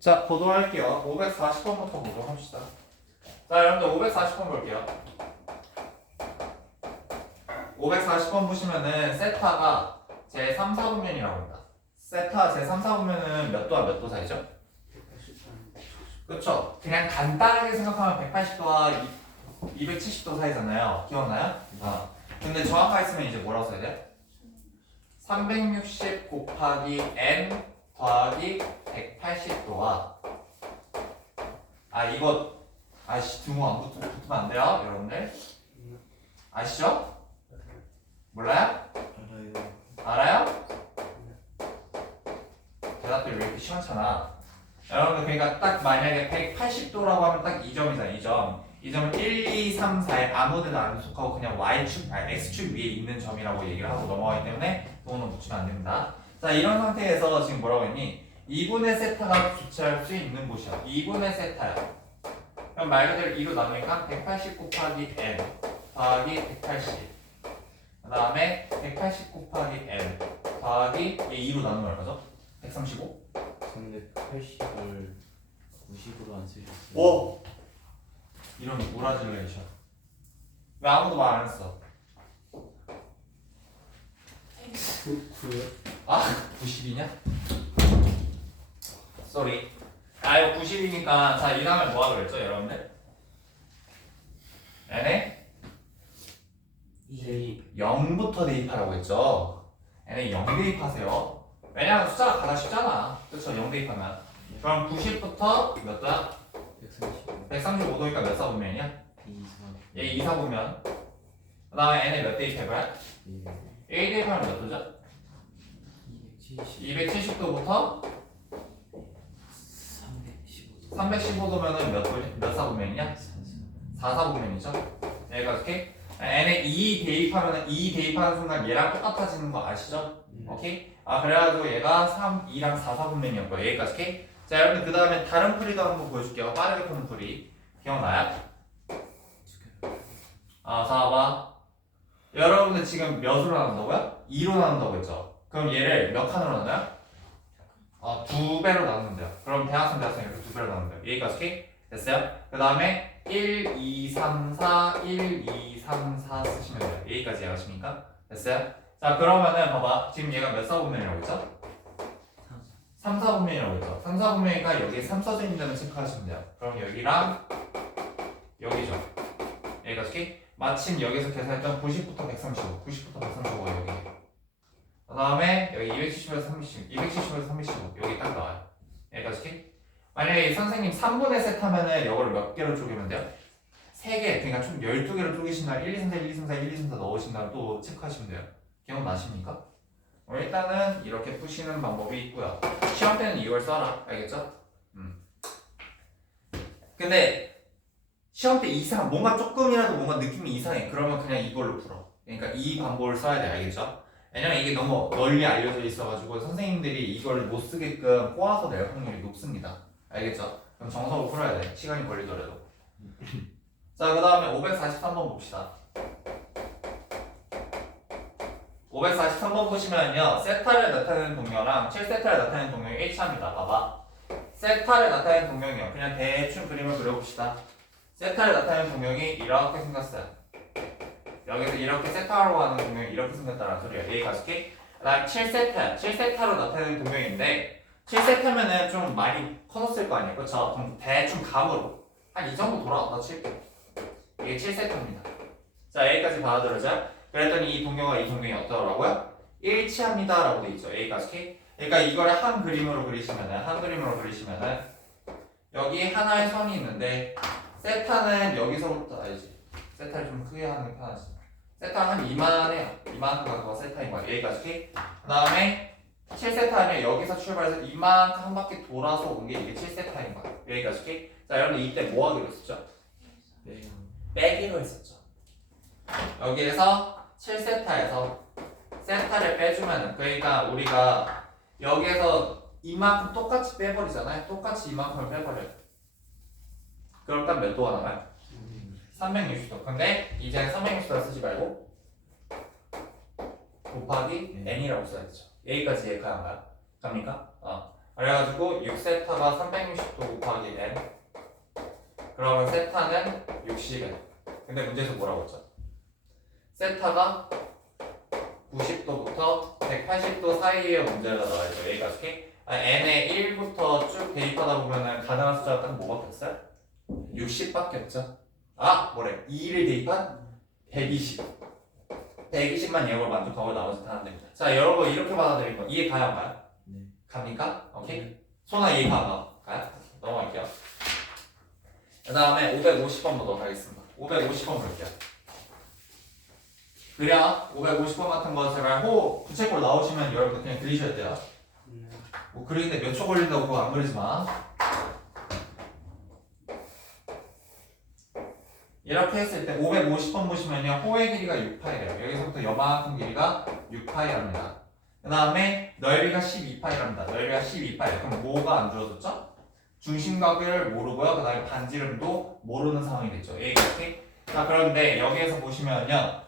자, 보도할게요. 540번부터 보도록 합시다. 자, 여러분들 540번 볼게요. 540번 보시면은 세타가 제 3, 4분면이라고 합니다. 세타 제 3, 4분면은 몇 도와 몇 도 사이죠? 그렇죠. 그냥 간단하게 생각하면 180도와 270도 사이잖아요. 기억나요? 아. 근데 정확하게 쓰면 이제 뭐라고 써야 돼? 360 곱하기 n 더하기 180도와 아 이거 아씨 등호 안 붙, 붙으면 안 돼요 여러분들 아시죠? 몰라요? 알아요. 알아요? 대답들 왜 이렇게 시원찮아 여러분 그러니까 딱 만약에 180도라고 하면 딱 이 점이잖아 이 점 이 점은 1, 2, 3, 4에 아무데도 안 속하고 그냥 y축, 아니 x축 위에 있는 점이라고 얘기를 하고 넘어가기 때문에 동호는 붙이면 안 됩니다 자 이런 상태에서 지금 뭐라고 했니? 2분의 세타가 주체할 수 있는 곳이야 2분의 세타야 그럼 말 그대로 2로 나누니까 180 곱하기 n 더하기 180 그 다음에 180 곱하기 n 더하기 얘 2로 나누면 얼마죠? 135? 근데 80을 90으로 안 쓰셨어요. 오! 이런 오라질레이션 왜 아무도 말 안 했어? 9요? 아 90이냐? 쏘리 아 이거 90이니까 자 이상을 뭐하고 그랬죠 여러분들? 얘네 2 0부터 대입하라고 했죠 얘네 0 대입하세요 왜냐면 숫자가 가라 쉽잖아 그쵸 0 대입하면 그럼 90부터 몇 다? 130 135도니까 몇 사분면이야? 2, 3 얘 2사보면 예, 그 다음에 얘네 몇 대입해봐야? 2 A 대입하면 몇 도죠? 270도부터 315도. 315도면은 몇, 도지? 몇 사분면이냐? 4사분면이죠? 얘가 이렇게 n에 2 e 대입하면 2 e 대입하는 순간 얘랑 똑같아지는 거 아시죠? 음. 오케이? 아 그래가지고 얘가 3, 2랑 4 사분면이었고 여기까지 오케이? 자 여러분 그 다음에 다른 풀이도 한번 보여줄게요 빠르게 푸는 풀이 기억나요? 아 4봐 여러분들 지금 몇으로 나눈다고요? 2로 나눈다고 했죠? 그럼 얘를 몇 칸으로 나눠요? 아, 두 배로 나누면 돼요. 그럼 대학생 대학생 이렇게 두 배로 나누면 돼요. 여기까지 오케이? 됐어요? 그 다음에 1, 2, 3, 4, 1, 2, 3, 4 쓰시면 돼요. 여기까지 이해하십니까? 됐어요? 자 그러면은 봐봐 지금 얘가 몇 사분면이라고 했죠? 3, 4분면이라고 했죠? 3, 4분면이니까 여기에 3 써져 있는 데는 체크하시면 돼요. 그럼 여기랑 여기죠. 여기까지 오케이? 마침 여기서 계산했던 90부터 135, 90부터 135가 여기. 그 다음에 여기 270에서 30, 270에서 35 여기 딱 나와요. 여기까지 오케이? 만약에 이 선생님 3분의 셋 하면은 이거를 몇 개로 쪼개면 돼요? 3개, 그러니까 총 12개로 쪼개신 다음에 1, 2, 3, 4, 1, 2, 3, 4, 1, 2, 3, 4 넣으신 다음에 또 체크하시면 돼요. 기억나십니까? 어, 일단은 이렇게 푸시는 방법이 있고요. 시험 때는 이걸 써라. 알겠죠? 음. 근데 시험 때 이상, 뭔가 조금이라도 뭔가 느낌이 이상해. 그러면 그냥 이걸로 풀어. 그러니까 이 방법을 써야 돼. 알겠죠? 왜냐면 이게 너무 널리 알려져 있어가지고 선생님들이 이걸 못 쓰게끔 꼬아서 낼 확률이 높습니다. 알겠죠? 그럼 정석으로 풀어야 돼. 시간이 걸리더라도. 자, 그 다음에 543번 봅시다. 543번 보시면요. 세타를 나타내는 동료랑 7세타를 나타내는 동료가 일치합니다. 봐봐. 세타를 나타내는 동명이요. 그냥 대충 그림을 그려봅시다. 세타를 나타내는 동명이 이렇게 생겼어요. 여기서 이렇게 세타로 하는 동명이 이렇게 생겼다는 소리야. 여기까지 오케이? 그 다음 7세타. 7세타로 나타내는 동명인데 7세타면은 좀 많이 커졌을 거 아니에요. 그럼 대충 감으로 한 이 정도 돌아왔다 칠게요. 이게 7세타입니다. 자 여기까지 받아들여져. 그랬더니 이 동명과 이 동명이 어떠라고요? 일치합니다 라고 돼 있죠. 여기까지? 그러니까 이거를 한 그림으로 그리시면은 한 그림으로 그리시면은 여기 하나의 선이 있는데 세타는 여기서부터 알지? 세타를 좀 크게 하는 게 편하지. 세타 한 이만해요. 이만큼 가까워 세타인 거야. 여기까지? 그 다음에 7세타면 여기서 출발해서 이만큼 한 바퀴 돌아서 온 게 이게 7세타인 거야. 여기까지? 자 여러분 이때 뭐 하기로 했었죠? 빼기로 했었죠. 여기에서 7세타에서 세타를 빼주면은 그러니까 우리가 여기에서 이만큼 똑같이 빼버리잖아요. 똑같이 이만큼을 빼버려요. 그럼 딱 몇 도가 남아요? 360도. 근데 이제는 360도 쓰지 말고 곱하기 네. n이라고 써야죠. 여기까지 이해가요? 갑니까? 어. 그래가지고 6세타가 360도 곱하기 n 그러면 세타는 60n 근데 문제에서 뭐라고 했죠? 세타가 90도부터 180도 사이의 문제가 나와있죠 A가 이렇게 아, n의 1부터 쭉 대입하다 보면은 가능한 숫자가 딱 뭐가 겠어요 60밖에 없죠. 아 뭐래? 2를 대입한 120 120만 예역을 만족하고 나머지 다 안 됩니다. 자 여러분 이렇게 받아들인 거. 이해 가요 안 가요? 네. 갑니까? 오케이. 소나 이해 가가 가요? 넘어갈게요. 그 다음에 550번 보도록 하겠습니다. 550번 볼게요. 그래야 550번 같은 거 제발 호 부채꼴 나오시면 여러분 그냥 그리셔야 돼요. 네. 뭐 그리는데 몇 초 걸린다고 그거 안 그리지 마. 이렇게 했을 때 550번 보시면요 호의 길이가 6파이래요. 여기서부터 요만큼 길이가 6파이랍니다. 그 다음에 넓이가 12파이랍니다. 넓이가 12파이. 그럼 뭐가 안 주어졌죠? 중심각을 모르고요. 그 다음에 반지름도 모르는 상황이 됐죠. 이렇게. 자 그런데 여기에서 보시면요.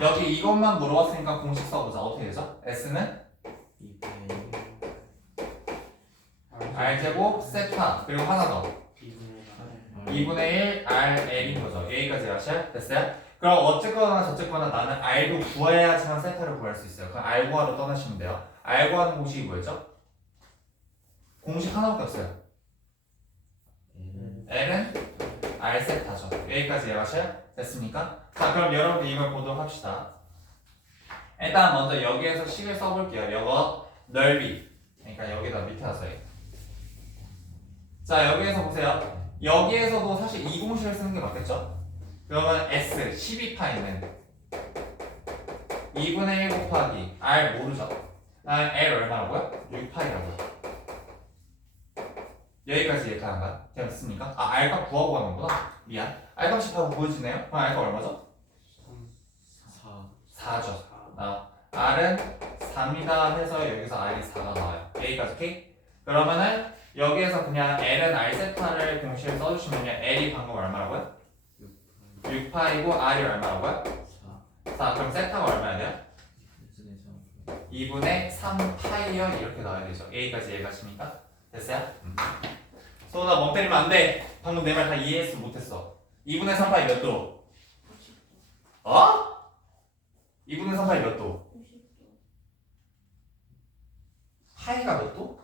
여기 이것만 물어봤으니까 공식 써보자. 어떻게 되죠? S는 R제곱 세타 그리고 하나 더 아, 2분의 1 RL인 거죠 A까지 하셔 됐어요? 그럼 어쨌거나 저쨌거나 나는 R도 구해야지만 세타를 구할 수 있어요 그럼 R 구하러 떠나시면 돼요 R 구하는 공식이 뭐였죠? 공식 하나밖에 없어요 L은 R 세타죠 여기까지 이해하셔요? 됐습니까? 자 그럼 여러분들 이걸 보도록 합시다 일단 먼저 여기에서 식을 써볼게요 이거 넓이 그러니까 여기다 밑에 해. 자 여기에서 보세요 여기에서도 사실 이 공식을 쓰는 게 맞겠죠? 그러면 S 12파이는 2분의 1 곱하기 R 모르죠? 아 L 얼마라고요? 6파이라고요 여기까지 이해가는가? 됐습니까? 아 R값 구하고 가는구나 미안 R값이 바로 보여지네요? 그럼 R값 얼마죠? 4 4죠 아, R은 3이다 해서 여기서 R이 4가 나와요. A까지 오케이? 그러면은 여기에서 그냥 L은 R 세타를 공식을 써주시면요. L이 방금 얼마라고요? 6파이고 R이 얼마라고요? 4 자, 그럼 세타가 얼마야 돼요? 그래서 2분의 3파이어 이렇게 나와야 되죠. A까지 이해가십니까? 됐어요? 음. 소나 멍 때리면 안 돼. 방금 내 말 다 이해했어 못했어. 2분의 3파이 몇 도? 어? 2분의 3파이 몇 도? 파이가 몇 도?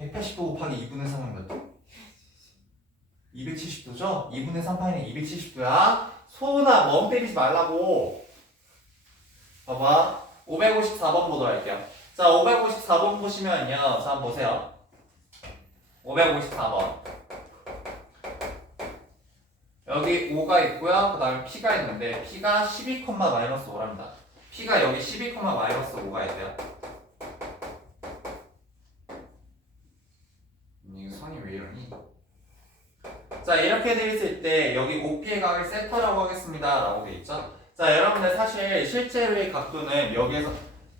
180도 곱하기 2분의 3은 몇 도? 270도죠? 2분의 3파이는 270도야? 소나 멍 때리지 말라고. 봐봐. 554번 보도록 할게요. 자 554번 보시면요. 자 한번 보세요. 554번. 여기 5가 있고요. 그 다음에 P가 있는데 P가 12, 마이너스 5랍니다. P가 여기 12, 마이너스 5가 있대요 음, 이거 선이 왜 이러니? 자 이렇게 돼 있을 때 여기 OP의 각을 세타라고 하겠습니다. 라고 돼 있죠? 자 여러분들 사실 실제로의 각도는 여기에서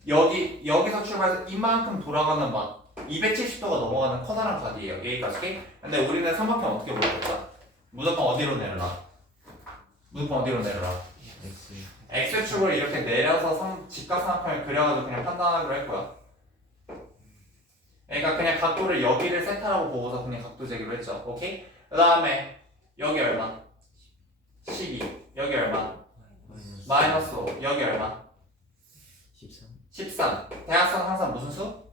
여기 여기서 출발해서 이만큼 돌아가는 막 270도가 넘어가는 커다란 각이에요. 여기까지. 근데 우리는 삼각형 어떻게 보여줬죠? 무조건 어디로 내려라? 무조건 어디로 내려라? X. X축을 이렇게 내려서 삼, 직각삼각형을 그려가지고 그냥 판단하기로 했고요. 그러니까 그냥 각도를 여기를 세타라고 보고서 그냥 각도 재기로 했죠. 오케이? 그 다음에 여기 얼마? 12 여기 얼마? 마이너스 마이너스 5 여기 얼마? 13 13 대각선 항상 무슨 수?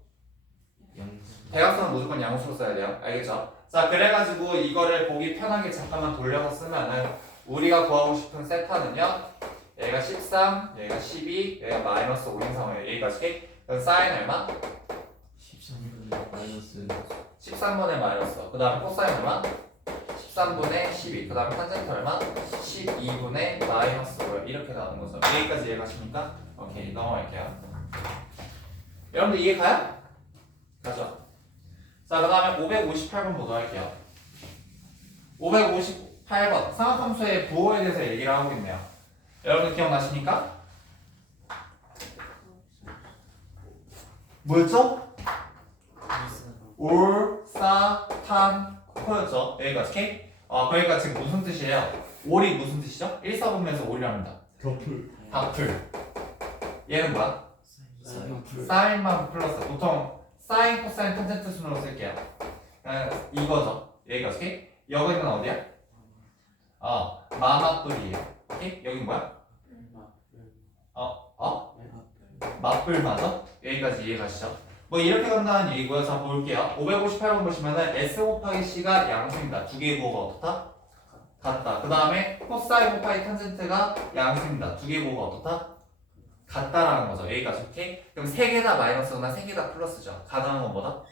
양수 대각선은 무조건 양수로 써야 돼요. 알겠죠? 자 그래가지고 이거를 보기 편하게 잠깐만 돌려서 쓰면은 우리가 구하고 싶은 세타는요 얘가 13, 얘가 12, 얘가 마이너스 5인 상황이에요. 여기까지. 그럼 사인 얼마? 13분의 마이너스 13분의 마이너스. 그 다음에 코사인 얼마? 13분의 12. 그 다음에 탄젠트 얼마? 12분의 마이너스 5. 이렇게 나오는 거죠. 여기까지 이해 가십니까? 오케이, 넘어갈게요. 여러분들 이해 가요? 가죠. 자, 그 다음에 558번 보도록 할게요. 558번. 상학함수의 부호에 대해서 얘기를 하고 있네요. 여러분들 기억나십니까? 뭐였죠? 올, 싸, 탄, 코였죠. 여기까지. 오케이? 어, 그러니까 지금 무슨 뜻이에요? 올이 무슨 뜻이죠? 1사분면서 올이랍니다. 더풀 다풀. 얘는 뭐야? 사인만 플러스 보통 사인 코사인 탄젠트 순으로 쓸게요. 그냥 이거죠. 여기가 오케이? 여기는 어디야? 어 마마뿔이에요. 오케이? 여긴 뭐야? 어? 어? 맞불 맞아? 여기까지 이해가시죠? 뭐 이렇게 간다는 얘기고요. 자 볼게요. 558번 보시면은 S 곱하기 C가 양수입니다. 두 개의 부호가 어떻다? 같다. 그 다음에 코사인 곱하기 탄젠트가 양수입니다. 두 개의 부호가 어떻다? 같다라는 거죠. 여기까지 오케이? 그럼 세 개 다 마이너스거나 세 개 다 플러스죠. 가능한 건 뭐다?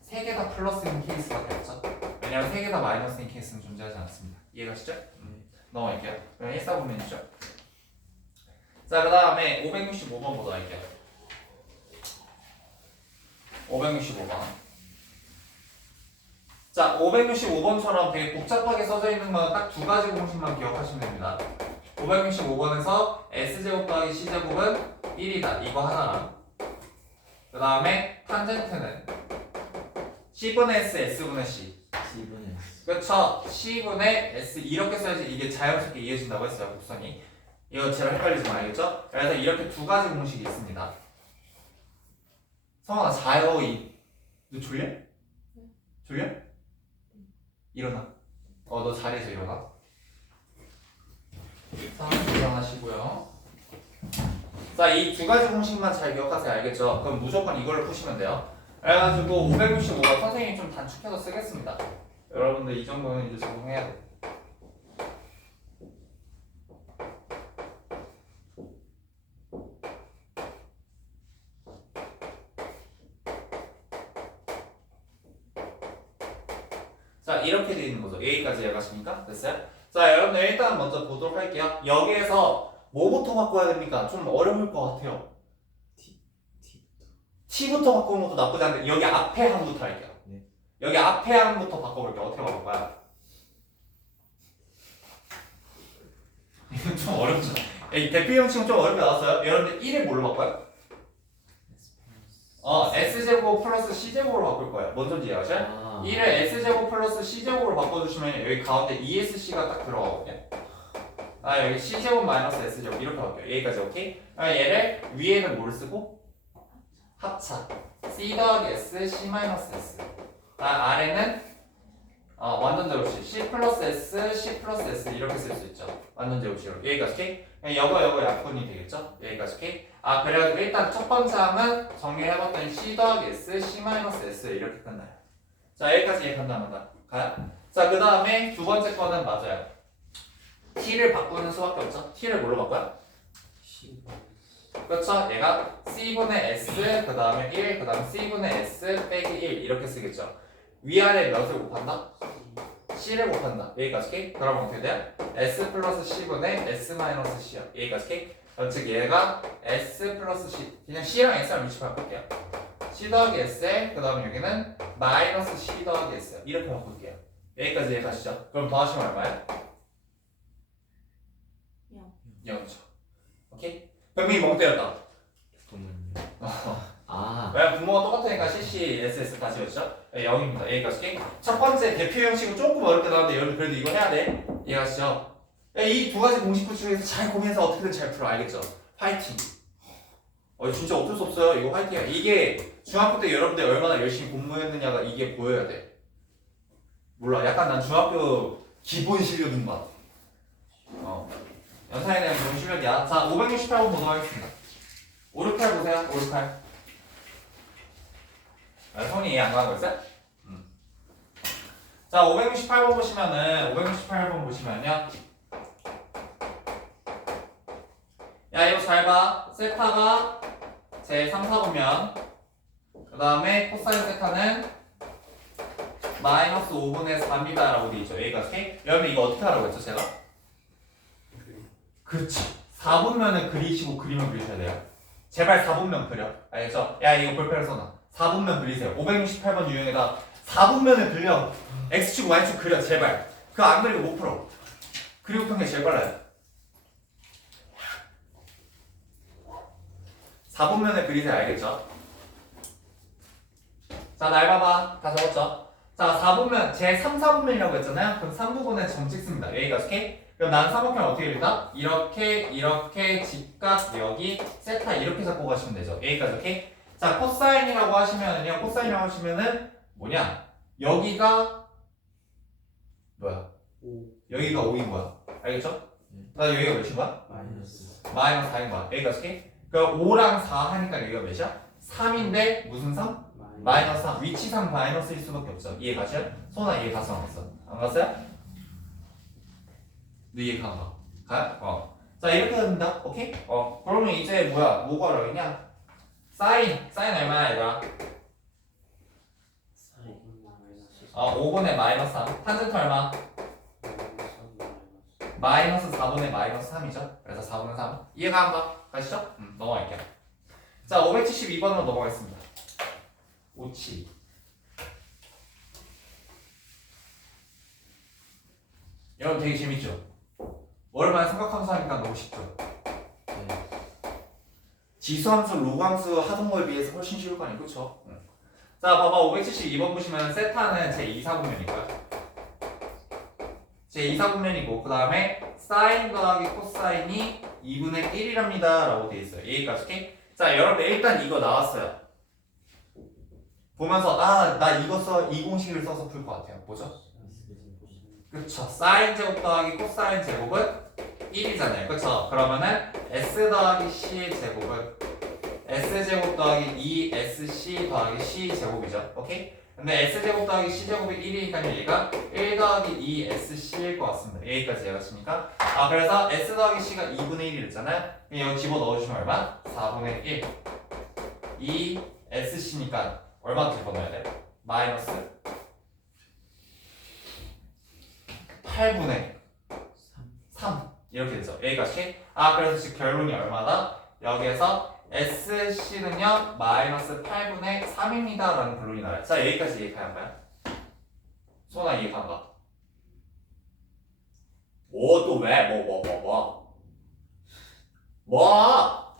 세 개 다 플러스인 케이스밖에 없죠. 왜냐면 세 개 다 마이너스인 케이스는 존재하지 않습니다. 이해가시죠? 음. 넘어갈게요. 그럼 1사분면이죠. 자, 그 다음에 565번 보도록 할게요. 565번. 자, 565번처럼 되게 복잡하게 써져 있는 건 딱 두 가지 공식만 기억하시면 됩니다. 565번에서 S제곱 더하기 C제곱은 1이다. 이거 하나랑. 그 다음에 탄젠트는 C분의 S, S분의 C. C분의 그렇죠. C분의 S 이렇게 써야지 이게 자연스럽게 이해진다고 했어요. 곡선이. 이거 제가 헷갈리지 말겠죠? 그래서 이렇게 두 가지 공식이 있습니다. 자요 이. 너 졸려? 졸려? 일어나. 어 너 자리에서 일어나. 상황 일어나시고요. 자, 이 두 가지 공식만 잘 기억하세요. 알겠죠? 그럼 무조건 이걸로 푸시면 돼요. 그래가지고 565가 선생님이 좀 단축해서 쓰겠습니다. 여러분들 이 정도는 이제 적응해야 돼. 자 이렇게 돼 있는 거죠. A까지 이해가십니까? 됐어요? 자 여러분들 일단 먼저 보도록 할게요. 여기에서 뭐부터 바꿔야 됩니까? 좀 어려울 것 같아요. T부터 바꾸는 것도 나쁘지 않은데 여기 앞에 항부터 할게요. 네. 여기 앞에 항부터 바꿔볼게요. 어떻게 바꿀 거야? 이건 좀 어렵죠. 이 대표 형식은 좀 어렵게 나왔어요. 여러분들 1을 뭘로 바꿔요? 어, S제곱 플러스 C제곱으로 바꿀 거예요. 뭔 소리지 이해하죠? 아 1을 S제곱 플러스 C제곱으로 바꿔주시면 여기 가운데 ESC가 딱 들어가거든요. 아 여기 C제곱 마이너스 S제곱 이렇게 바뀌어요. 여기까지 오케이? 아, 얘를 위에는 뭘 쓰고? 합차 C 더하기 S, C 마이너스 S 아, 아래는 어, 완전 제곱식 C 플러스 S, C 플러스 S 이렇게 쓸 수 있죠. 완전 제곱식으로 여기까지 오케이? 여거 여거 약분이 되겠죠? 여기까지 오케이? 아 그래가지고 일단 첫 번째 함은 정리해봤더니 C 더하기 S, C 마이너스 S 이렇게 끝나요. 자 여기까지 이해 간단하다. 가요? 자그 다음에 두 번째 거는 맞아요. t를 바꾸는 수밖에 없죠. t를 뭘로 바꿔요? 그렇죠. 얘가 c분의 s 그 다음에 1, 그 다음 c분의 s 빼기 1 이렇게 쓰겠죠. 위아래 몇을 곱한다? C를 곱한다. 여기까지 오케이? 그러면 어떻게 돼요? s 플러스 c분의 s 마이너스 c요. 여기까지 오케이? 그럼 즉 얘가 s 플러스 c 그냥 c랑 s랑 위치 바꿀게요. c 더하기 s에 그 다음에 여기는 마이너스 c 더하기 s 이렇게 바꿀게요. 여기까지 이해가시죠? 그럼 더하시면 얼마예요? 영. 0죠. 오케이? 변명이 멍 때렸다. 분모가 똑같으니까 CC, SS 다 지웠죠? 네, 0입니다. 여기까지. 첫 번째 대표 형식은 조금 어렵게 나왔는데 여러분 그래도 이거 해야 돼. 이해하시죠? 이 두 가지 공식 구축에서 잘 고민해서 어떻게든 잘 풀어 알겠죠? 파이팅. 어 진짜 어쩔 수 없어요. 이거 파이팅이야. 이게 중학교 때 여러분들 얼마나 열심히 공부했느냐가 이게 보여야 돼. 몰라. 약간 난 중학교 기본 실력인 것 같아. 어. 연산에 대한 기본 실력이야. 자, 568번 보도록 하겠습니다. 568 보세요. 568. 아, 손이 이해 안 가는 거 있어요? 음. 자, 568번 보시면은 568번 보시면요. 야, 이거 잘 봐. 세타가 제 3, 4보면 그 다음에 코사인 세타는 마이너스 5분의 4입니다라고 돼 있죠. 여기까지. 오케이? 여러분 이거 어떻게 하라고 했죠, 제가? 그렇지. 4분면은 그리시고 그림을 그리셔야 돼요. 제발 4분면 그려. 알겠죠? 야, 이거 볼펜을 써놔. 4분면 그리세요. 568번 유형에다 4분면을 그려. X축, Y축 그려, 제발. 그거 안 그리고 못 풀어. 그리고 푸는 게 제일 빨라요. 4분면을 그리세요. 알겠죠? 자, 날 봐봐. 다 적었죠? 자, 4분면, 제 3, 4분면이라고 했잖아요? 그럼 3부분에 점 찍습니다. 여기까지, 오케이? 그럼 난 삼각형 어떻게 그린다? 이렇게 이렇게 직각 여기 세타 이렇게 잡고 가시면 되죠. A까지 오케이? 자 코사인이라고 하시면은요. 코사인이라고 하시면은 뭐냐? 여기가 뭐야? 오 여기가 5인 거야. 알겠죠? 나 여기가 몇인 거야? 마이너스 마이너스 4인 거야. A까지 오케이? 그럼 5랑 4 하니까 여기가 몇이야? 3인데 무슨 3? 마이너스 3 위치 상 마이너스일 수밖에 없죠 이해 가시죠? 소나 이해 갔어 안 갔어? 안 갔어요? 너 이해 간 거? 가요? 어 자 이렇게 됩니다 오케이? 어 그러면 이제 뭐야 뭐가 어려겠냐 사인 사인 얼마야 얘들아? 어 5분의 마이너스 3 탄젠트 얼마? 마이너스 마이너스 마이너스 4분의 마이너스 3이죠 그래서 4분의 3 이해가 안 가? 가시죠? 음 넘어갈게요 자 572번으로 넘어가겠습니다 57 여러분 되게 재밌죠? 오랜만에 삼각함수 하니까 너무 쉽죠? 네. 지수함수, 로그함수 하던 거에 비해서 훨씬 쉬울 거 아니에요 그쵸? 응. 자 봐봐 572번 보시면 세타는 제 2사분면이고요 제 2사분면이고 그 다음에 사인 더하기 코사인이 2분의 1이랍니다 라고 돼 있어요 여기까지 오케이? 자 여러분 일단 이거 나왔어요 보면서 아 나 이거 써 이 공식을 써서 풀 것 같아요 뭐죠? 그쵸 사인 제곱 더하기 코사인 제곱은 1이잖아요 그쵸 그러면은 s 더하기 c의 제곱은 s 제곱 더하기 2sc 더하기 c 제곱이죠 오케이? 근데 s 제곱 더하기 c 제곱이 1이니까 얘가 1 더하기 2sc일 것 같습니다 여기까지 이해하십니까? 아 그래서 s 더하기 c가 2분의 1이 됐잖아요 그럼 여기 집어 넣어주시면 얼마? 4분의 1 2sc니까 얼마 집어넣어야 돼? 마이너스 8분의 3 이렇게 되죠. 여기까지. 아 그래서 지금 결론이 얼마다? 여기에서 SC는요 마이너스 8분의 3입니다 라는 결론이 나와요. 자 여기까지 이해가는 거야? 소나 거? 뭐또 왜? 뭐 뭐 뭐 뭐? 뭐?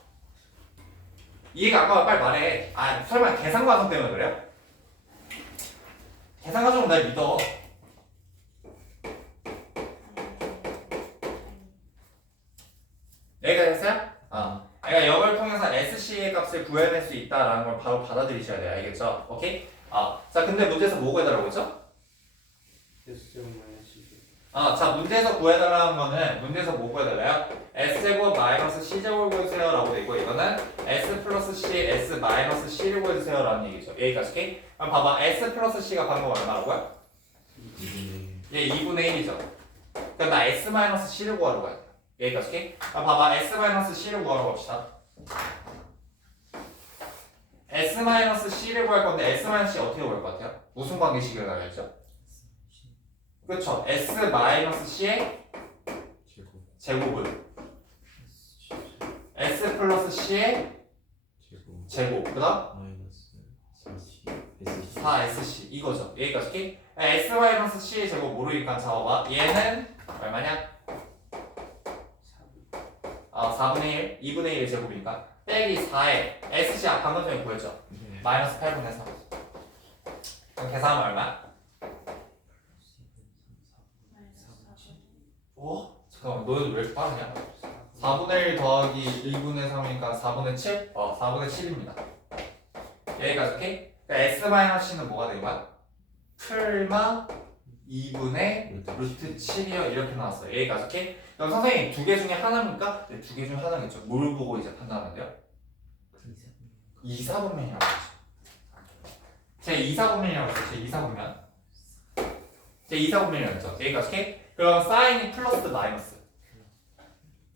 이해가 안 가면 빨리 말해. 아 설마 계산 과정 때문에 그래요? 계산 과정은 날 믿어. 여기까지 했어요? 어. 그러니까 역을 통해서 SC의 값을 구해낼 수 있다라는 걸 바로 받아들이셔야 돼요. 알겠죠? 오케이? 어. 자, 근데 문제에서 뭐 구해달라고 했죠? 어, 자, 문제에서 구해달라는 거는 문제에서 뭐 구해달라요? S제곱 마이너스 C제곱을 구해주세요 라고 돼 있고 이거는 S 플러스 C, S 마이너스 C를 구해주세요 라는 얘기죠. 여기까지 오케이? 그럼 봐봐. S 플러스 C가 방금 얼마라고요? 2분의 얘 2분의 1이죠. 그럼 나 S 마이너스 C를 구하러 가야 돼. 여기까지 오케이? 아, 봐봐. S 마이너스 C를 구하러 갑시다. S 마이너스 C를 구할 건데 S 마이너스 C 어떻게 구할 것 같아요? 무슨 관계식을 나열했죠? 그쵸. S 마이너스 C의 제곱 제곱은 S 플러스 C의 제곱 제곱. 그 다음 마이너스 4C 4SC. 이거죠. 여기까지 오케이? S 마이너스 C의 제곱 모르니까 잡아봐. 얘는 얼마냐? 아, 4분의 1, 2분의 1 제곱이니까 빼기 4에 SC 아, 방금 전에 구했죠? 네. 마이너스 8분의 3 그럼 계산하면 얼마? 어? 잠깐만 너희들 왜 이렇게 빠르냐? 4분의 1 더하기 1분의 3이니까 4분의 7? 어 4분의 7입니다 여기까지 오케이? 그러니까 S-C는 뭐가 된 거야? 풀마 2분의 루트 7이요 이렇게 나왔어요 여기까지 오케이? 그럼 선생님 두 개 중에 하나입니까? 네, 두 개 중에 하나겠죠 뭘 보고 이제 판단하는데요? 2사분면이라고 했죠. 제 2사분면이라고 했죠. 제 2사분면. 제 2사분면이었죠. 여기까지 오케이? 그럼 사인이 플러스 마이너스.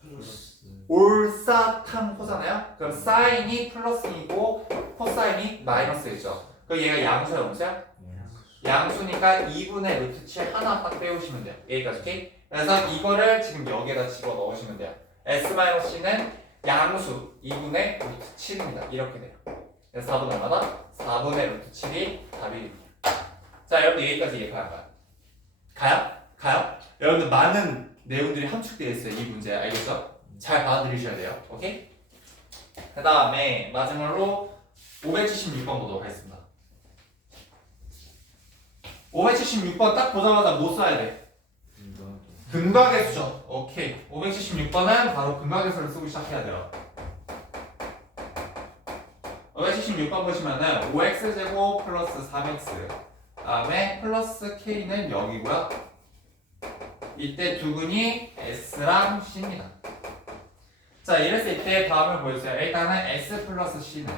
플러스 올사탕 코잖아요? 그럼 사인이 플러스이고 코사인이 마이너스겠죠. 그럼 얘가 양수야, 음수야? 양수니까 2분의 루트 7 하나 딱 빼오시면 돼요. 여기까지? 그래서 이거를 지금 여기에다 집어 넣으시면 돼요. S-C는 양수 2분의 루트 7입니다. 이렇게 돼요. 그래서 4분 얼마다? 4분의 루트 7이 답입니다. 자, 여러분들 여기까지 이해가요? 가요? 가요? 가요? 여러분들 많은 내용들이 함축되어 있어요. 이 문제 알겠죠? 잘 받아들이셔야 돼요. 오케이? 그 다음에 마지막으로 576번 보도록 하겠습니다. 576번 딱 보자마자 뭐 써야 돼? 근각의 수죠. 오케이. 576번은 바로 근각의 수를 쓰고 시작해야 돼요. 576번 보시면은 5x제곱 플러스 3x 다음에 플러스 k는 여기고요. 이때 두근이 s랑 c입니다. 자 이랬을 때 다음을 보여주세요. 일단은 s 플러스 c는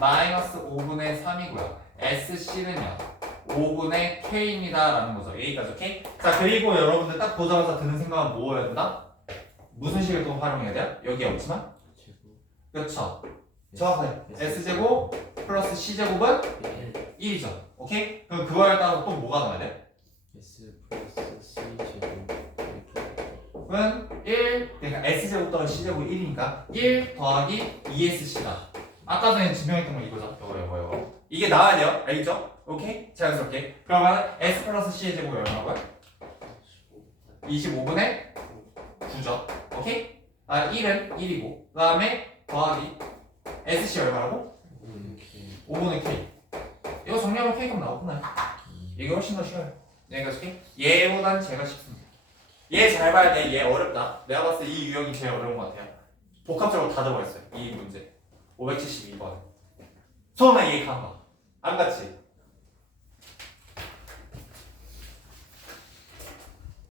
마이너스 5분의 3이고요. sc는요 5분의 k입니다 라는 거죠. 여기까지 오케이? 자 그리고 여러분들 딱 보자마자 드는 생각은 뭐여야 된다? 무슨 식을 또 활용해야 돼요? 여기 없지만 그렇죠. 정확하게 s제곱 플러스 c제곱은 일 1이죠. 오케이? 그럼 그거에 따라서 또 뭐가 나와야 돼? S 플러스 C 제곱 그러면 1 그러니까 s제곱 더하기 c제곱 1이니까 1 더하기 2sc다. 아까 전에 증명했던 거 이거죠. 이거 이거 이거. 이게 나와야 돼요. 알겠죠? 오케이? 자연스럽게. 그러면 s 플러스 c의 제곱이 얼마고요? 25분의 9죠. 오케이? 아 1은 1이고 그 다음에 더하기 sc 얼마라고? 이렇게 5분의 k. 이거 정리하면 k가 나오구나. 이게 훨씬 더 쉬워요. 내가 줄게. 얘보단 제가 쉽습니다. 얘 잘 봐야 돼. 얘 어렵다. 내가 봤을 때 이 유형이 제일 어려운 것 같아요. 복합적으로 다 들어가 있어요. 이 문제. 572번. 처음에 얘기한 거. 안 같지?